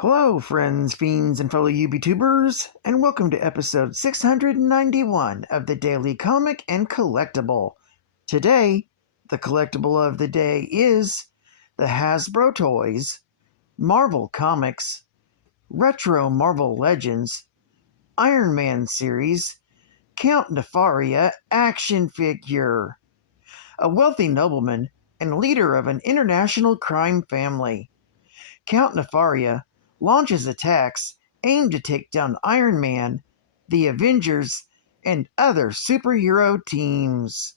Hello, friends, fiends, and fellow UBTubers, and welcome to episode 691 of the Daily Comic and Collectible. Today, the collectible of the day is the Hasbro Toys, Marvel Comics, Retro Marvel Legends, Iron Man series, Count Nefaria action figure, a wealthy nobleman and leader of an international crime family. Count Nefaria launches attacks aimed to take down Iron Man, the Avengers, and other superhero teams.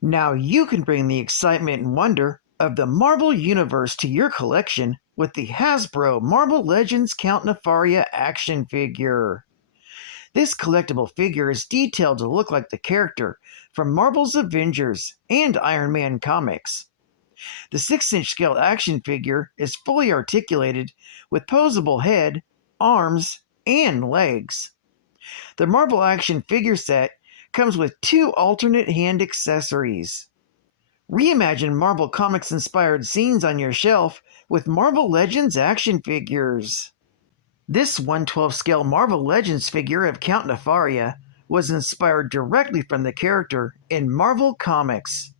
Now you can bring the excitement and wonder of the Marvel Universe to your collection with the Hasbro Marvel Legends Count Nefaria action figure. This collectible figure is detailed to look like the character from Marvel's Avengers and Iron Man comics. The 6-inch scale action figure is fully articulated with posable head, arms, and legs. The Marvel action figure set comes with 2 alternate hand accessories. Reimagine Marvel Comics inspired scenes on your shelf with Marvel Legends action figures. This 1/12 scale Marvel Legends figure of Count Nefaria was inspired directly from the character in Marvel Comics.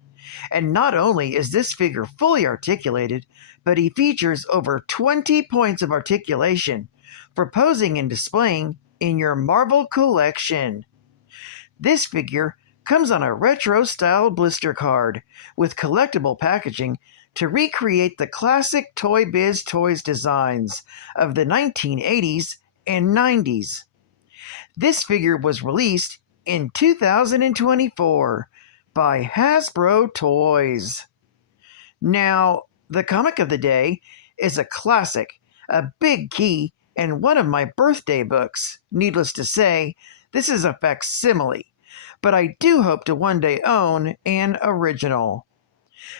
And not only is this figure fully articulated, but he features over 20 points of articulation for posing and displaying in your Marvel collection. This figure comes on a retro-style blister card with collectible packaging to recreate the classic Toy Biz Toys designs of the 1980s and 90s. This figure was released in 2024 by Hasbro Toys. Now, the comic of the day is a classic, a big key, and one of my birthday books. Needless to say, this is a facsimile, but I do hope to one day own an original.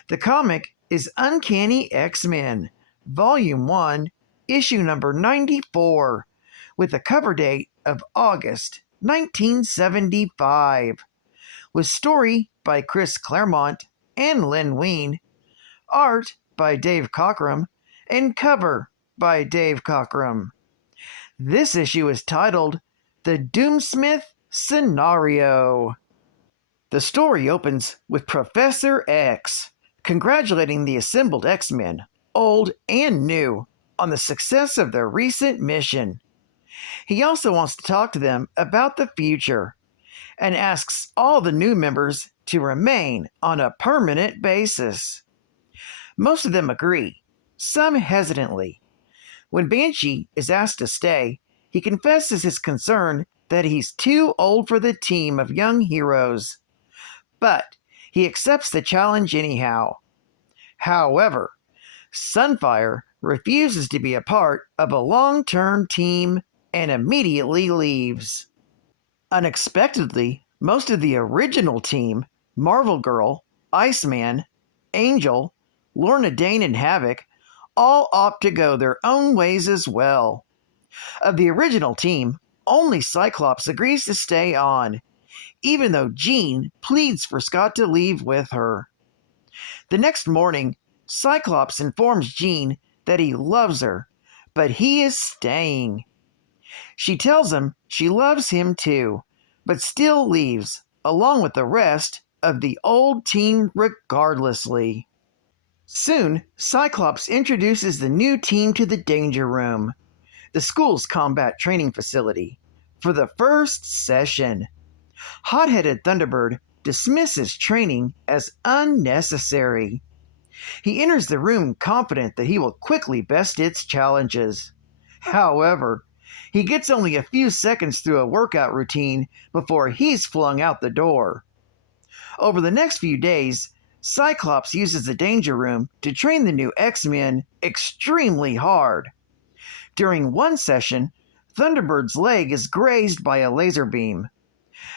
The comic is Uncanny X-Men, Volume 1, Issue number 94, with a cover date of August 1975, with story by Chris Claremont and Len Wein, art by Dave Cockrum, and cover by Dave Cockrum. This issue is titled The Doomsmith Scenario. The story opens with Professor X congratulating the assembled X-Men, old and new, on the success of their recent mission. He also wants to talk to them about the future and asks all the new members to remain on a permanent basis. Most of them agree, some hesitantly. When Banshee is asked to stay, he confesses his concern that he's too old for the team of young heroes. But he accepts the challenge anyhow. However, Sunfire refuses to be a part of a long-term team and immediately leaves. Unexpectedly, most of the original team, Marvel Girl, Iceman, Angel, Lorna Dane, and Havoc, all opt to go their own ways as well. Of the original team, only Cyclops agrees to stay on, even though Jean pleads for Scott to leave with her. The next morning, Cyclops informs Jean that he loves her, but he is staying. She tells him she loves him too, but still leaves, along with the rest of the old team regardlessly. Soon, Cyclops introduces the new team to the Danger Room, the school's combat training facility, for the first session. Hot-headed Thunderbird dismisses training as unnecessary. He enters the room confident that he will quickly best its challenges. However, he gets only a few seconds through a workout routine before he's flung out the door. Over the next few days, Cyclops uses the Danger Room to train the new X-Men extremely hard. During one session, Thunderbird's leg is grazed by a laser beam.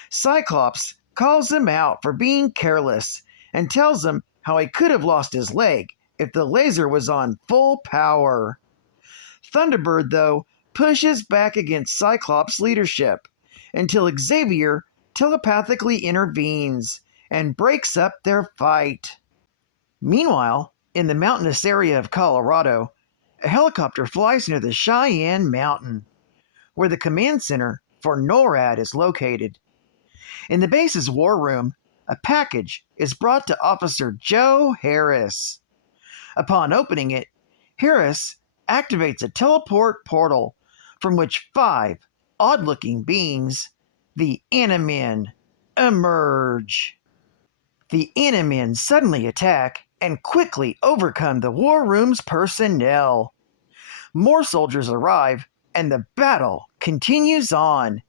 Cyclops calls him out for being careless and tells him how he could have lost his leg if the laser was on full power. Thunderbird, though, pushes back against Cyclops' leadership until Xavier telepathically intervenes and breaks up their fight. Meanwhile, in the mountainous area of Colorado, a helicopter flies near the Cheyenne Mountain, where the command center for NORAD is located. In the base's war room, a package is brought to Officer Joe Harris. Upon opening it, Harris activates a teleport portal from which 5 odd-looking beings, the Animen, emerge. The Animen suddenly attack and quickly overcome the war room's personnel. More soldiers arrive, and the battle continues on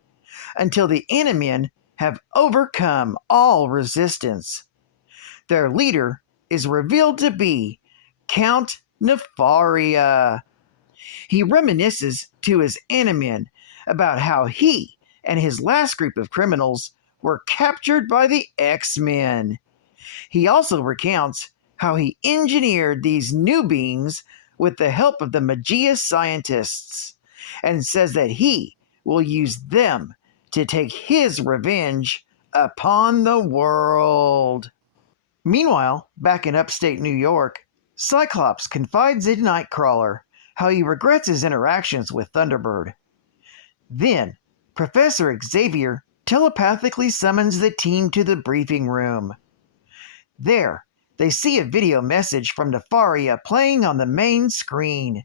until the Animen have overcome all resistance. Their leader is revealed to be Count Nefaria. He reminisces to his Animen about how he and his last group of criminals were captured by the X-Men. He also recounts how he engineered these new beings with the help of the Magia scientists, and says that he will use them to take his revenge upon the world. Meanwhile, back in upstate New York, Cyclops confides in Nightcrawler how he regrets his interactions with Thunderbird. Then, Professor Xavier telepathically summons the team to the briefing room. There, they see a video message from Nefaria playing on the main screen,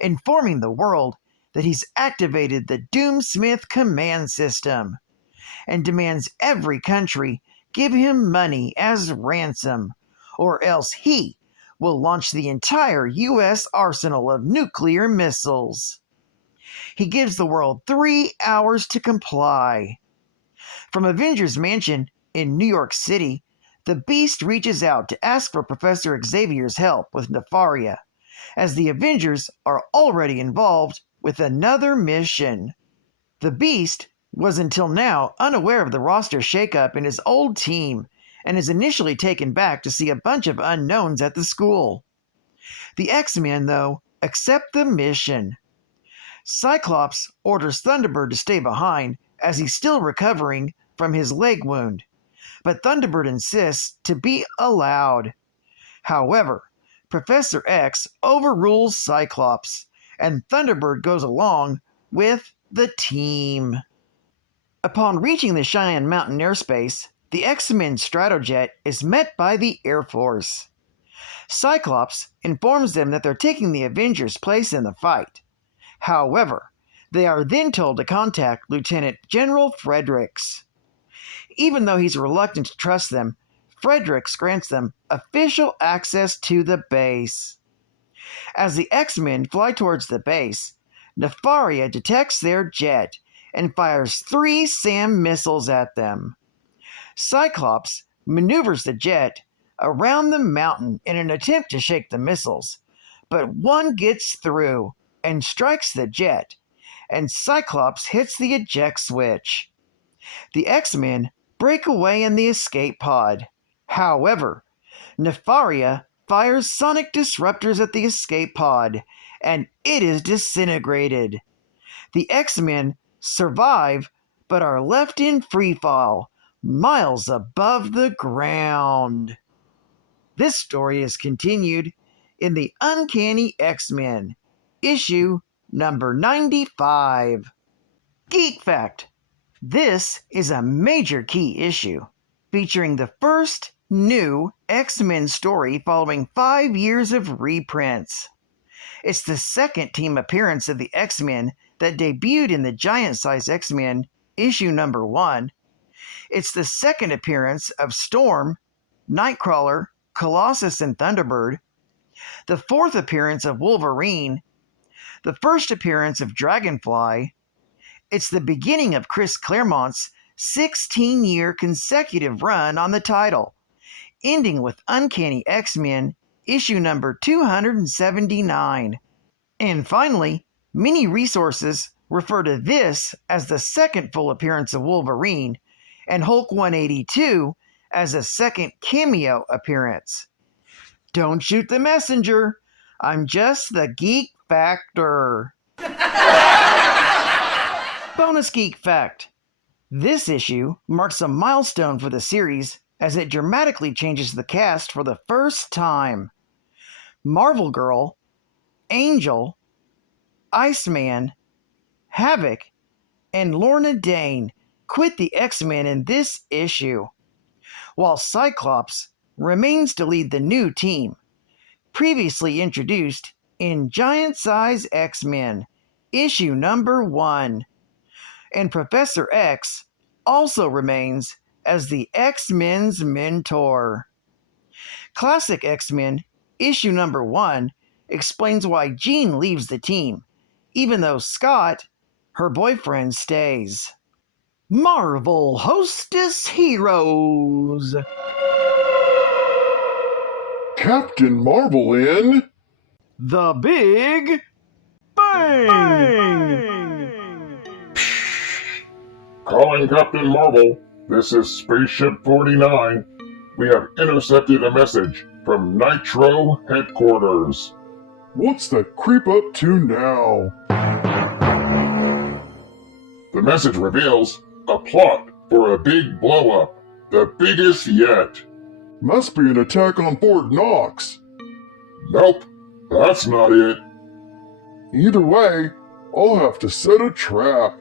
informing the world that he's activated the Doomsmith command system, and demands every country give him money as ransom, or else he will launch the entire U.S. arsenal of nuclear missiles. He gives the world 3 hours to comply. From Avengers Mansion in New York City, the Beast reaches out to ask for Professor Xavier's help with Nefaria, as the Avengers are already involved with another mission. The Beast was until now unaware of the roster shakeup in his old team, and is initially taken back to see a bunch of unknowns at the school. The X-Men, though, accept the mission. Cyclops orders Thunderbird to stay behind as he's still recovering from his leg wound, but Thunderbird insists to be allowed. However, Professor X overrules Cyclops, and Thunderbird goes along with the team. Upon reaching the Cheyenne Mountain airspace, the X-Men Stratojet is met by the Air Force. Cyclops informs them that they're taking the Avengers' place in the fight. However, they are then told to contact Lieutenant General Fredericks. Even though he's reluctant to trust them, Fredericks grants them official access to the base. As the X-Men fly towards the base, Nefaria detects their jet and fires 3 SAM missiles at them. Cyclops maneuvers the jet around the mountain in an attempt to shake the missiles, but one gets through and strikes the jet, and Cyclops hits the eject switch. The X-Men break away in the escape pod. However, Nefaria fires sonic disruptors at the escape pod, and it is disintegrated. The X-Men survive, but are left in freefall, miles above the ground. This story is continued in the Uncanny X-Men, issue number 95. Geek Fact: this is a major key issue, featuring the first new X-Men story following 5 years of reprints. It's the second team appearance of the X-Men that debuted in the Giant-Size X-Men, issue number 1. It's the second appearance of Storm, Nightcrawler, Colossus, and Thunderbird, the fourth appearance of Wolverine, the first appearance of Dragonfly. It's the beginning of Chris Claremont's 16-year consecutive run on the title, ending with Uncanny X-Men, issue number 279. And finally, many resources refer to this as the second full appearance of Wolverine, and Hulk 182 as a second cameo appearance. Don't shoot the messenger. I'm just the geek factor. Bonus geek fact: this issue marks a milestone for the series as it dramatically changes the cast for the first time. Marvel Girl, Angel, Iceman, Havoc, and Lorna Dane quit the X-Men in this issue, while Cyclops remains to lead the new team, previously introduced in Giant Size X-Men, issue number 1. And Professor X also remains as the X-Men's mentor. Classic X-Men, issue number 1, explains why Jean leaves the team, even though Scott, her boyfriend, stays. Marvel Hostess Heroes. Captain Marvel in The Big Bang! Calling Captain Marvel. This is Spaceship 49. We have intercepted a message from Nitro headquarters. What's the creep up to now? The message reveals a plot for a big blow-up, the biggest yet. Must be an attack on Fort Knox. Nope, that's not it. Either way, I'll have to set a trap.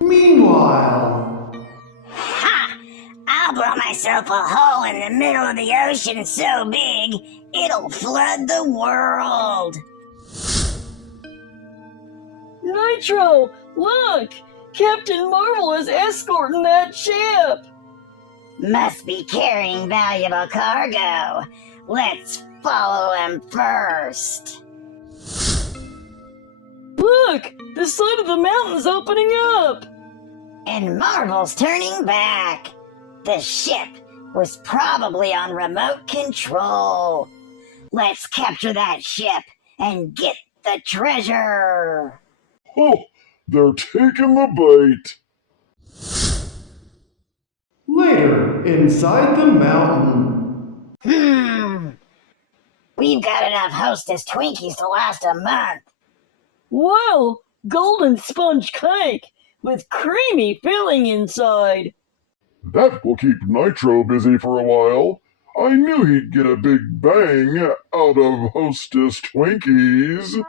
Meanwhile, Ha! I'll blow myself a hole in the middle of the ocean so big, it'll flood the world. Nitro, look! Captain Marvel is escorting that ship! Must be carrying valuable cargo. Let's follow him first. Look! The side of the mountain's opening up! And Marvel's turning back. The ship was probably on remote control. Let's capture that ship and get the treasure. Oh, they're taking the bait. later inside the mountain. We've got enough Hostess Twinkies to last a month. Wow! Golden sponge cake with creamy filling inside. That will keep Nitro busy for a while. I knew he'd get a big bang out of Hostess Twinkies.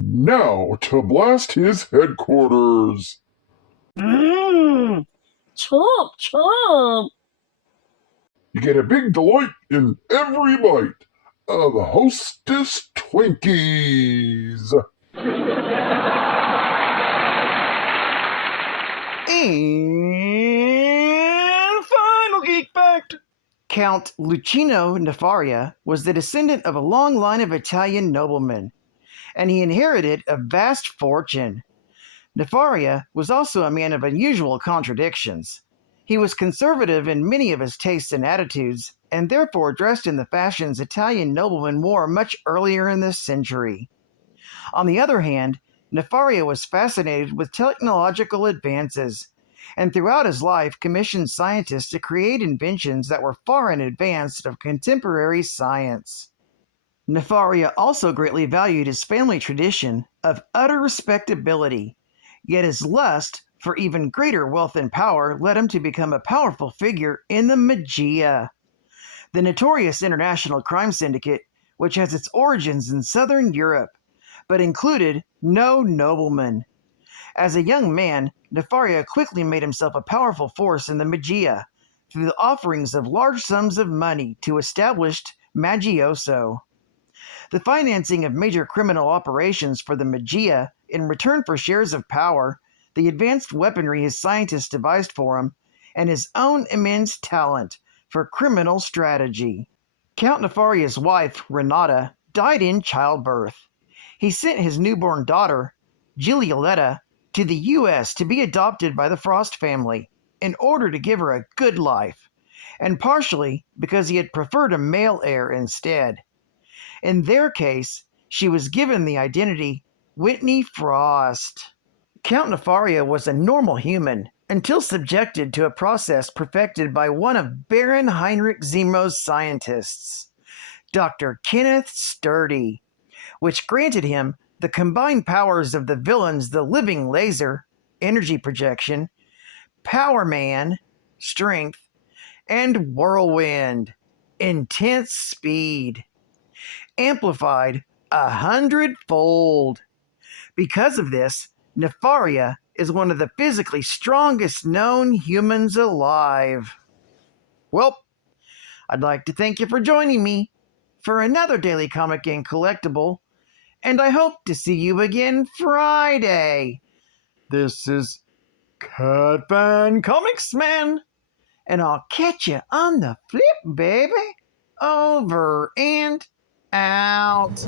Now to blast his headquarters. Mmm. Chomp, chomp! You get a big delight in every bite of Hostess Twinkies. And final geek fact. Count Lucino Nefaria was the descendant of a long line of Italian noblemen, and he inherited a vast fortune. Nefaria was also a man of unusual contradictions. He was conservative in many of his tastes and attitudes, and therefore dressed in the fashions Italian noblemen wore much earlier in this century. On the other hand, Nefaria was fascinated with technological advances, and throughout his life commissioned scientists to create inventions that were far in advance of contemporary science. Nefaria also greatly valued his family tradition of utter respectability, yet his lust for even greater wealth and power led him to become a powerful figure in the Magia, the notorious international crime syndicate which has its origins in southern Europe, but included no noblemen. As a young man, Nefaria quickly made himself a powerful force in the Magia through the offerings of large sums of money to established magioso. The financing of major criminal operations for the Magia in return for shares of power, the advanced weaponry his scientists devised for him, and his own immense talent for criminal strategy. Count Nefaria's wife, Renata, died in childbirth. He sent his newborn daughter, Giulietta, to the U.S. to be adopted by the Frost family in order to give her a good life, and partially because he had preferred a male heir instead. In their case, she was given the identity Whitney Frost. Count Nefaria was a normal human until subjected to a process perfected by one of Baron Heinrich Zemo's scientists, Dr. Kenneth Sturdy, which granted him the combined powers of the villains the Living Laser, energy projection, Power Man, strength, and Whirlwind, intense speed, amplified 100-fold. Because of this, Nefaria is one of the physically strongest known humans alive. Well, I'd like to thank you for joining me for another Daily Comic and Collectible, and I hope to see you again Friday. This is Cat Fan Comics Man, and I'll catch you on the flip, baby. Over and out.